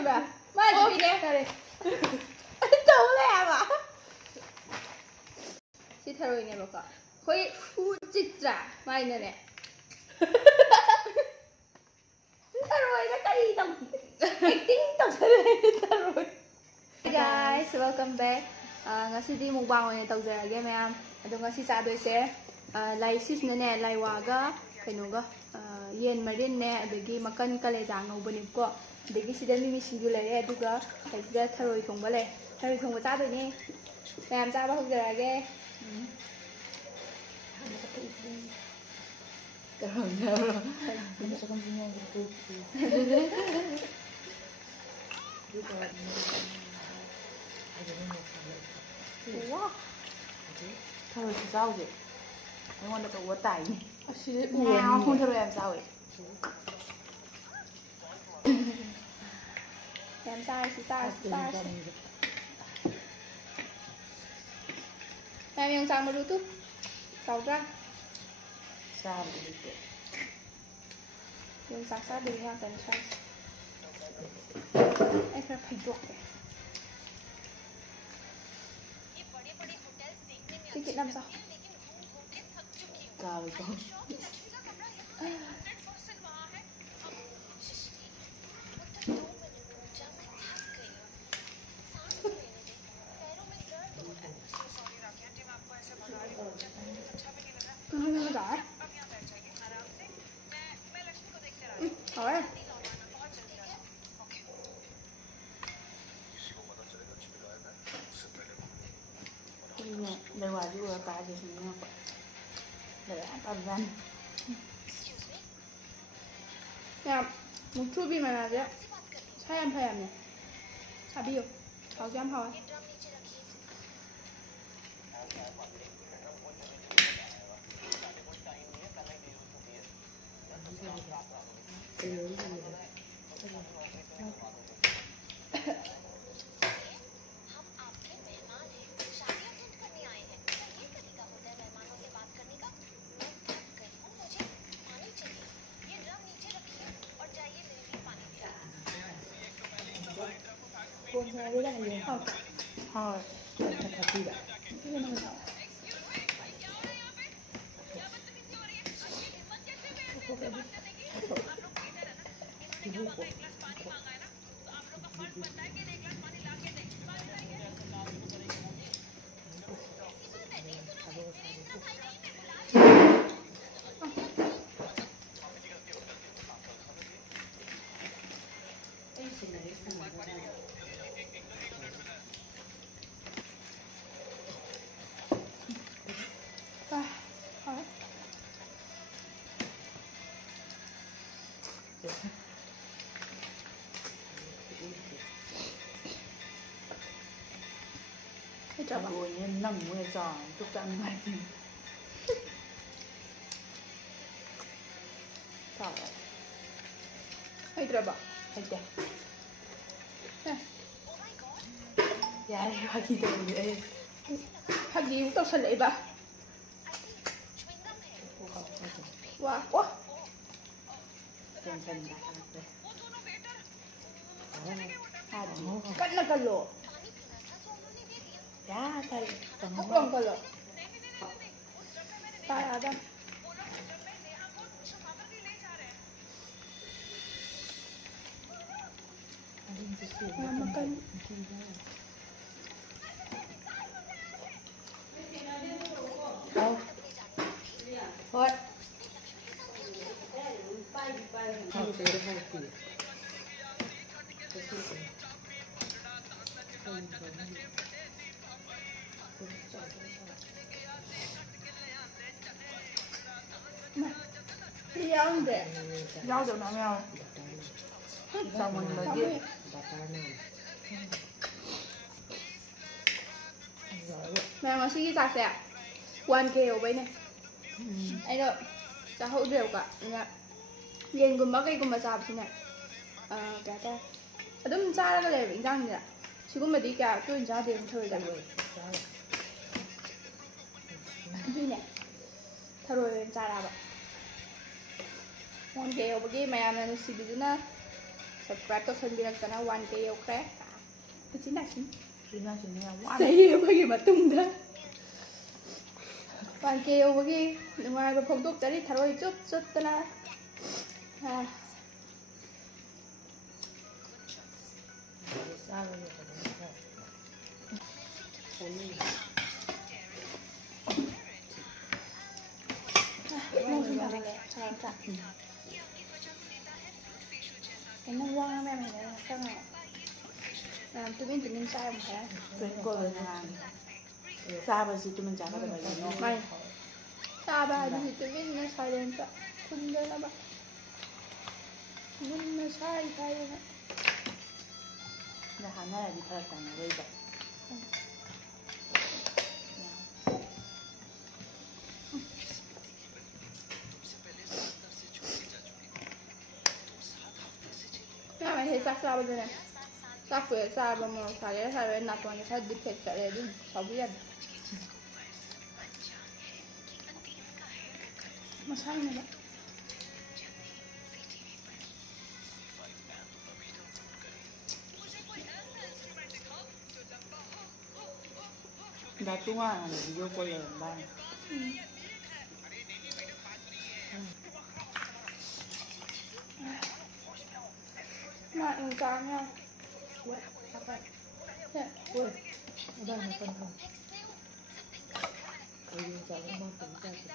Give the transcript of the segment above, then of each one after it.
खबरा माय पीने करे तौ ले आबा सी थरोय ने बका खोई चित्रा मायने ने थरोय ना करी तम एक्टिंग तम थरोय guys welcome back ngasidi mukbang oine tawjarage mayam ado ngasi chadoise lai sisna ne laiwaga kainoga yen marin ne adagi makan kaleja ngobani ko adagi sida mimi sinju lere aduga kaisida tharoi thongba le tharoi thongba chadoine mayam chaba hogjarage wow thôi thì sao vậy anh want được quá tải nhỉ nào không thôi em sao vậy em sai em yang sang dulu tuh tahu kan sao vậy yang saksa dulu yang dan sai em phải phải đuổi ticket năm sao sao vậy con không rõ hỏi lewat juga apa aja semuanya kok dari apa kan ya một chút bi mà là đấy sai em phải em này sao biết tháo cho em hỏi con xe với lại gì không thôi thật gì vậy cái này không rồi nên nằm mưa giò chúc tăng mai thì sao vậy hay chưa bà hay chưa dạ đây hoa gì đâu vậy hạt gì cũng tao sẽ lấy bà wow wow chân chân cắt nó cắt lộ ya tay không lòng cắt lộ tay Adam makan đâu thôi Rau deh. rau được nào mèo xong mình mới điện Mẹ mà suy ra sẽ quan kêu với này anh đâuจะหกเดียวกะเนี่ยเรียนกุมบ้าไก่กุมบ้าจับสิเนี่ยแกแต่แต่มันจ้าแล้วก็เลยเป็นจังเนี่ยชิกุมบ้าดีแกตัวจ้าเดียวเธอจะดูเนี่ยถ้ารวยเป็นจ้าละแบบวันเกลเมื่อกี้แม่มันสิบิดนะส subscribe ตอนเบียร์กันนะวันเกย์โอเคคุณจินได้ชิม 지나시네요. 와. ใส่เยอะไปกี่มาตุ้มเด้อวันเกย์โอเคหนึ่งวันไปพบตุ๊กจะได้ทารอยจุดจุดตะนะมองถึงอะไรแกใช่ค่ะเห็นน้องว่างแม่ไหมเนี่ยข้างในตุ้มตุ้มใช่ไหมคะ 그거는 사바시 좀 잘하는 거예요. ไม่ทราบว่าที่ตุ้มไม่ใช่เลยจ้ะคุณเดินแล้วแบบมันไม่ใช่ใช่เลยนะ 근데 하나야 미탈했다는 거 이거. Nah, masih saksa bener. Saksa sa mau saya nak punya saya dipek saya di sabian. Masalahnya apa? 나 동안 이거 걸려 말. Mà em cá nha. Dạ. 왜? 나 한번 더. 여기 자고만 보자 지금.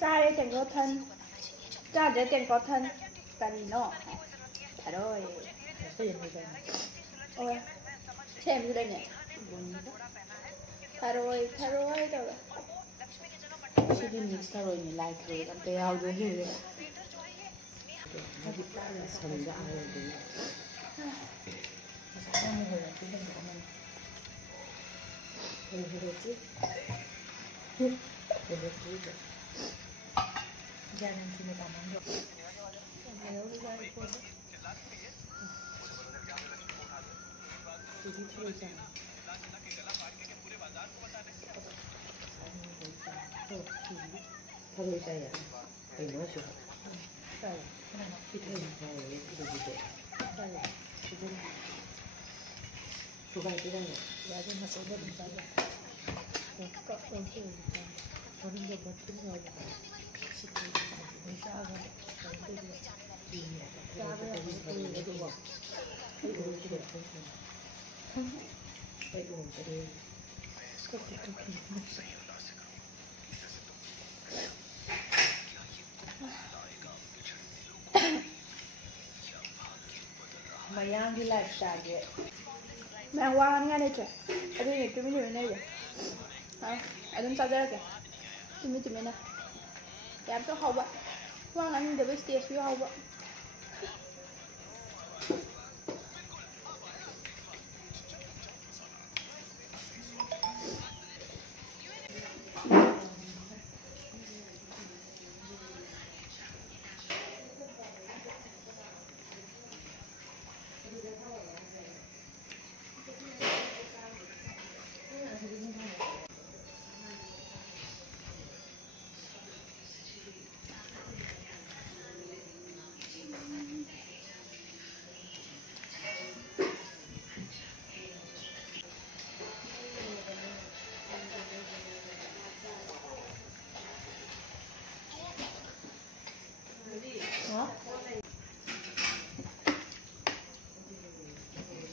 Cha đây chẳng có thân. Cha đây chẳng có thân. Tại vì nó. Thả rồi. Ôi. Xem cái đây nhỉ. Thả rồi đâu rồi. 지금 믹스터로 있는 라이트를 감대하고 해요. 여기 빨리 서는 거 알아야 돼. 사람을 해야 돼. 왜 그러지? 왜 그러지? 이제는 집에 다 만져. 여기가 있거든. 여기 들어있잖아. 바로 있어야 돼. 여기 넣어줘. 빨리. 하나 피터는 잘 들어주세요. 빨리. 지금 조각 들어요. 야전만 써버린 자야. 깎아서 저런 게 멋진 거야. 시키는 거 작아. 작아야 이거 봐. 이거 그래. 이거 그래. Mayang di lifestyle vậy. Mẹ qua ngay đây trời. Ở đây tôi mới nhìn đây vậy. Hả? Ở đây sao ra kìa. Tôi mới tìm đây nè. Dạ tôi hậu ạ. Qua anh được cái stage phía hậu ạ.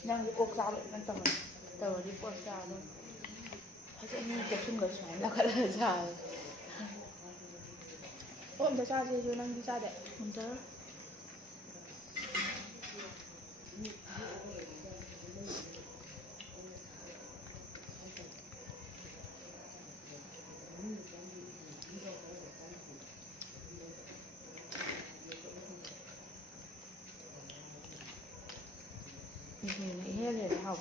그냥 꼭 싸우면 또 어디 꼭 싸우고 선생님이 계신 거 좋아해 나가라 혼자 사지 누나랑 비싸대. 혼자 Mình hết rồi học.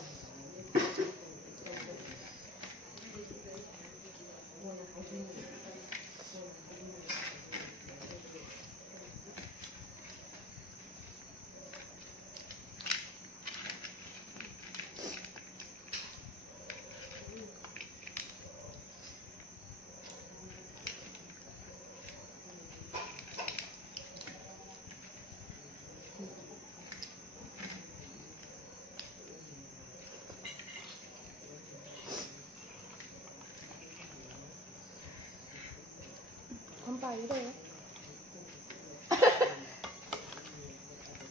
Không bài gì đâu á.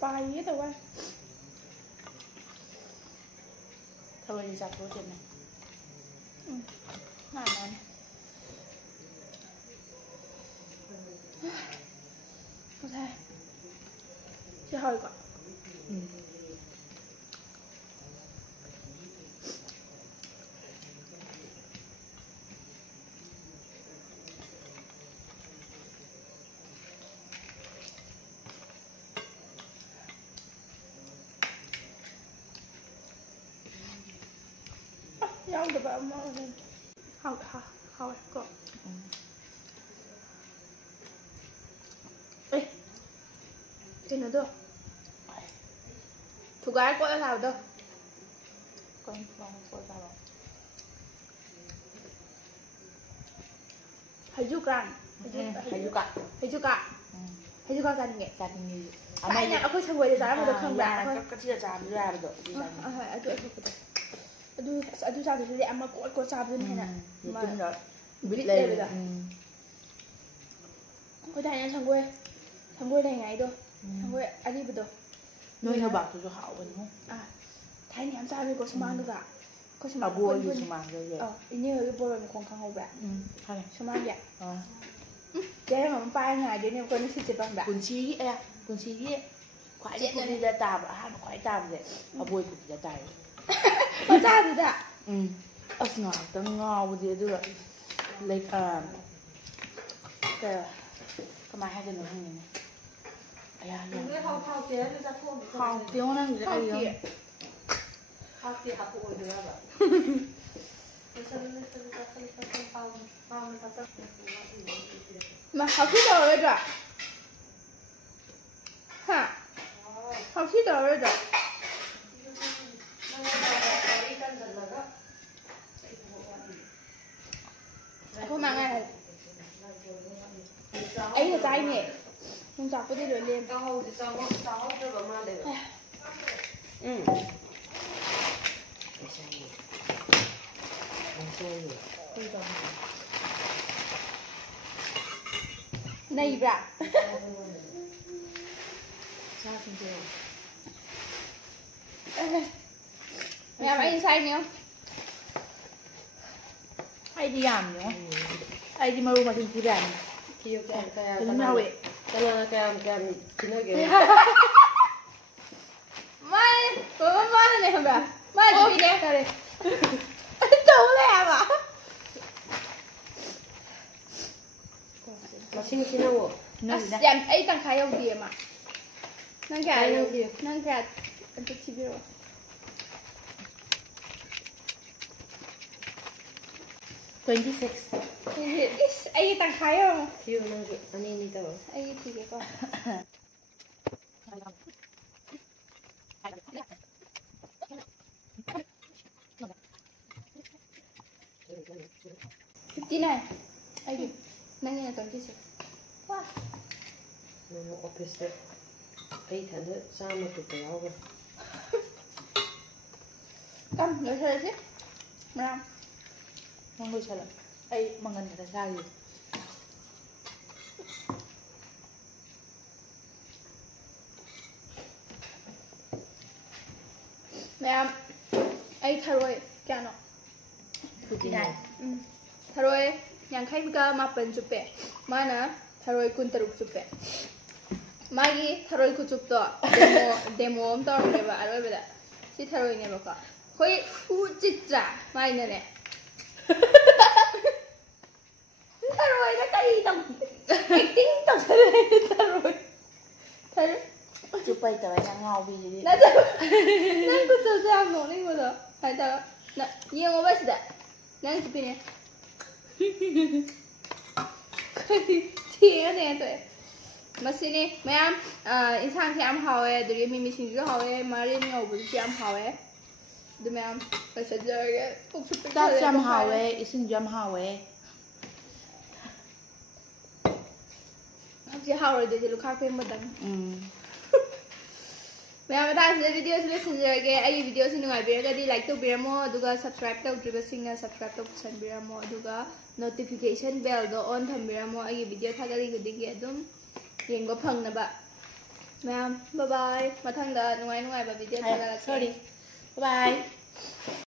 Bài gì đâu á. Thôi đi giặt chỗ trên này. Ngon ngon. Không thể. Chị hơi quá. Rau được bảo mơ lên. Hầu có. Ê. Trên nữa đâu? Thủ gái có nào đâu? Con sao rồi? 해주간. 해주가. 해주가. 해주가 사는 게. 자기니. 아니 aku sebuah desa ada kan 야, 그치가 잡으려 하거든. aduh sao thì em mà cô sao thế này nè mà rồi biết lên rồi cô thấy anh thằng quê này ngày đâu thằng quê anh đi đâu nơi nào bảo tôi cho họ vậy không à thấy anh em sao đi có xem ăn được à có xem ăn bùa gì xem ăn rồi như cái bùa này còn không vậy hay xem ăn vậy chế mà ba ngày để em coi nó sẽ bằng bạn quần chi ấy quần chi ấy khoái đi cũng đi ra tạm à hai khoái tạm vậy à bùa cũng ra tạm 맞아, 진짜. ngọt tao ngon gì được lấy cái máy hai cái nữa này này học tiếng thì ra thôn học tiếng nó gì đây học tiếng học của đứa vậy mà học thích rồi rồi hả học thích rồi rồi không mang ai ấy là trái nhỉ không chọc có đi rồi liền câu thì sao cho bà ma được này bạ sao không chưa mẹ anh say nhá ai đi làm nhỉ ai đi maru mà đi làm kêu cái đúng nhau vậy cái chính là cái mai có mai này không bà mai đi nè đây đây đâu lẹ mà mà xin cái nào xem ấy tăng khai ông gì mà năng cả anh thích chi rồi 26 ấy tăng khai không kêu năng anh ấy đi đâu ấy thì cái con này ấy năng như là 26 wow nó office ấy thành thế sao mà tụi béo vậy con nói thôi chứ mà làm mong người trả lời ai mà ngân là sao gì mẹ ấy thay rồi cái nó cái này thay rồi yang khai cái mà bên chụp bẹ mà nè thay rồi kun teruk chụp bẹ magi thay rồi ku chụp to demo om to rồi bà rồi bây giờ si thay rồi này bà cả khơi u 진짜 많이 nè thay rồi nó cái gì tao acting tao thay rồi ꯆꯨꯞꯄ ꯍꯩꯇꯕ ꯑꯩꯅ ꯉꯥꯎꯕꯤꯁꯤꯗꯤ ꯅꯠꯇꯕ ꯅꯪ ꯈꯨꯠꯆꯨꯁꯦ ꯌꯥꯝ ꯅꯣꯛꯅꯤꯡꯕꯗꯣ ꯍꯥꯏꯇꯥꯔꯦ ꯌꯦꯡꯉꯣꯕ ꯁꯤꯗ ꯅꯪ ꯆꯨꯞꯄꯤꯅꯦ ꯊꯦꯡꯉꯅꯦ ꯇꯣꯛꯑꯦ ꯃꯁꯤꯅꯤ ꯃꯌꯥꯝ ꯏꯟꯁꯥꯡꯁꯦ ꯌꯥꯝ ꯍꯥꯎꯋꯦ ꯑꯗꯨꯗꯒꯤ ꯃꯤꯃꯤꯁꯤꯡꯁꯨ ꯍꯥꯎꯋꯦ ꯃꯔꯤꯟ ꯉꯧꯕꯗꯨꯁꯨ ꯌꯥꯝ ꯍꯥꯎꯋꯦ ꯑꯗꯨ ꯃꯌꯥꯝ ꯂꯣꯏꯁꯤꯟꯖꯔꯒꯦ ꯄꯨꯛꯁꯨ ꯆꯥꯛꯁꯨ ꯌꯥꯝ ꯍꯥꯎꯋꯦ ꯏꯁꯤꯡꯁꯨ ꯌꯥꯝ ꯍꯥꯎꯋꯦ ꯍꯧꯖꯤꯛ ꯍꯥꯎꯔꯣꯏꯗꯣꯏꯁꯦ ꯂꯨꯈꯥꯛ ꯐꯦꯡꯕꯗꯪ ꯃꯌꯥꯝ ꯃꯇꯥꯡꯁꯤꯗ ꯚꯤꯗꯤꯑꯣꯁꯤ ꯂꯣꯏꯁꯤꯟꯖꯔꯒꯦ ꯑꯩꯒꯤ ꯚꯤꯗꯤꯑꯣꯁꯤ ꯅꯨꯡꯉꯥꯏꯕꯤꯔꯒꯗꯤ ꯂꯥꯏꯛ ꯇꯧꯕꯤꯔꯝꯃꯣ ꯑꯗꯨꯒ ꯁꯕꯁꯀ꯭ꯔꯥꯏꯕ ꯇꯧꯗ꯭ꯔꯤꯕꯁꯤꯡꯅ ꯁꯕꯁꯀ꯭ꯔꯥꯏꯕ ꯇꯧꯁꯟꯕꯤꯔꯝꯃꯣ ꯑꯗꯨꯒ ꯅꯣꯇꯤꯐꯤꯀꯦꯁꯟ ꯕꯦꯜꯗꯣ ꯑꯣꯟ ꯊꯝꯕꯤꯔꯝꯃꯣ ꯑꯩꯒꯤ ꯚꯤꯗꯤꯑꯣ ꯊꯥꯒꯠꯂꯤ ꯈꯨꯗꯤꯡꯒꯤ ꯑꯗꯨꯝ ꯌꯦꯡꯕ ꯐꯪꯅꯕ ꯃꯌꯥꯝ ꯕꯥꯏ ꯃꯊꯪꯗ ꯅꯨꯡꯉꯥꯏꯕ ꯚꯤꯗꯤꯑꯣ ꯊꯥꯒꯠꯂꯛꯀꯦ ꯁꯣꯔꯤ ꯕꯥꯏ